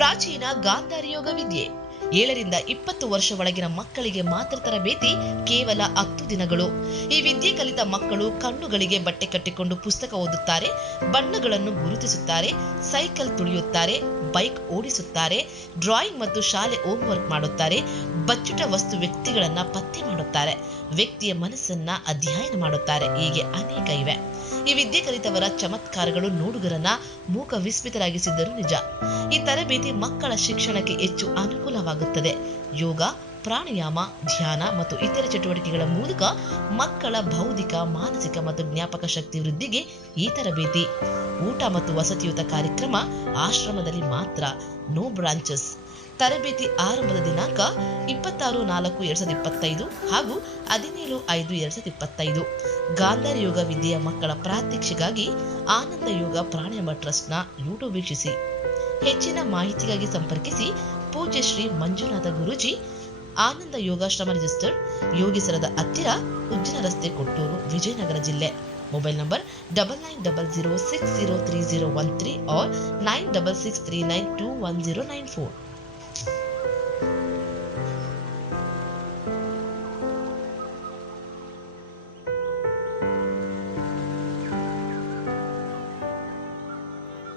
ಪ್ರಾಚೀನ ಗಾಂಧಾರಿ ಯೋಗ ವಿದ್ಯೆ 7 ರಿಂದ 20 ವರ್ಷ ಒಳಗಿನ ಮಕ್ಕಳಿಗೆ ಮಾತ್ರ ತರಬೇತಿ, ಕೇವಲ 10 ದಿನಗಳು. ಈ ವಿದ್ಯೆ ಕಲಿತ ಮಕ್ಕಳು ಕಣ್ಣುಗಳಿಗೆ ಬಟ್ಟೆ ಕಟ್ಟಿಕೊಂಡು ಪುಸ್ತಕ ಓದುತ್ತಾರೆ, ಬಣ್ಣಗಳನ್ನು ಗುರುತಿಸುತ್ತಾರೆ, ಸೈಕಲ್ ತುಳಿಯುತ್ತಾರೆ, ಬೈಕ್ ಓಡಿಸುತ್ತಾರೆ, ಡ್ರಾಯಿಂಗ್ ಮತ್ತು ಶಾಲೆ ಹೋಂವರ್ಕ್ ಮಾಡುತ್ತಾರೆ, ಬಚ್ಚಿಟ ವಸ್ತು ವ್ಯಕ್ತಿಗಳನ್ನ ಪತ್ತೆ ಮಾಡುತ್ತಾರೆ, ವ್ಯಕ್ತಿಯ ಮನಸ್ಸನ್ನ ಅಧ್ಯಯನ ಮಾಡುತ್ತಾರೆ. ಹೀಗೆ ಅನೇಕ ಇವೆ. ಈ ವಿದ್ಯೆ ಕಲಿತವರ ಚಮತ್ಕಾರಗಳು ನೋಡುಗರನ್ನ ಮೂಕ ವಿಸ್ಮಿತರಾಗಿಸಿದ್ದರೂ ನಿಜ. ಈ ತರಬೇತಿ ಮಕ್ಕಳ ಶಿಕ್ಷಣಕ್ಕೆ ಹೆಚ್ಚು ಅನುಕೂಲವಾಗುತ್ತದೆ. ಯೋಗ, ಪ್ರಾಣಾಯಾಮ, ಧ್ಯಾನ ಮತ್ತು ಇತರ ಚಟುವಟಿಕೆಗಳ ಮೂಲಕ ಮಕ್ಕಳ ಬೌದ್ಧಿಕ, ಮಾನಸಿಕ ಮತ್ತು ಜ್ಞಾಪಕ ಶಕ್ತಿ ವೃದ್ಧಿಗೆ ಈ ತರಬೇತಿ. ಊಟ ಮತ್ತು ವಸತಿಯುತ ಕಾರ್ಯಕ್ರಮ ಆಶ್ರಮದಲ್ಲಿ ಮಾತ್ರ. No branches. ತರಬೇತಿ ಆರಂಭದ ದಿನಾಂಕ 26/4/2025 ಹಾಗೂ 17/5/2025. ಗಾಂಧಾರಿ ಯೋಗ ವಿದ್ಯೆಯ ಮಕ್ಕಳ ಪ್ರಾತ್ಯಕ್ಷಿಗಾಗಿ ಆನಂದ ಯೋಗ ಪ್ರಾಣಾಯಾಮ ಟ್ರಸ್ಟ್ನ ಯೂಟ್ಯೂಬ್ ವೀಕ್ಷಿಸಿ. ಹೆಚ್ಚಿನ ಮಾಹಿತಿಗಾಗಿ ಸಂಪರ್ಕಿಸಿ ಪೂಜ್ಯ ಶ್ರೀ ಮಂಜುನಾಥ ಗುರೂಜಿ, ಆನಂದ ಯೋಗಾಶ್ರಮ ರಿಜಿಸ್ಟರ್ಡ್, ಯೋಗಿಸರದ ಹತ್ತಿರ, ಉಜ್ಜಿನ ರಸ್ತೆ, ಕೊಟ್ಟೂರು, ವಿಜಯನಗರ ಜಿಲ್ಲೆ. Mobile number 9900603013 or 9663921094.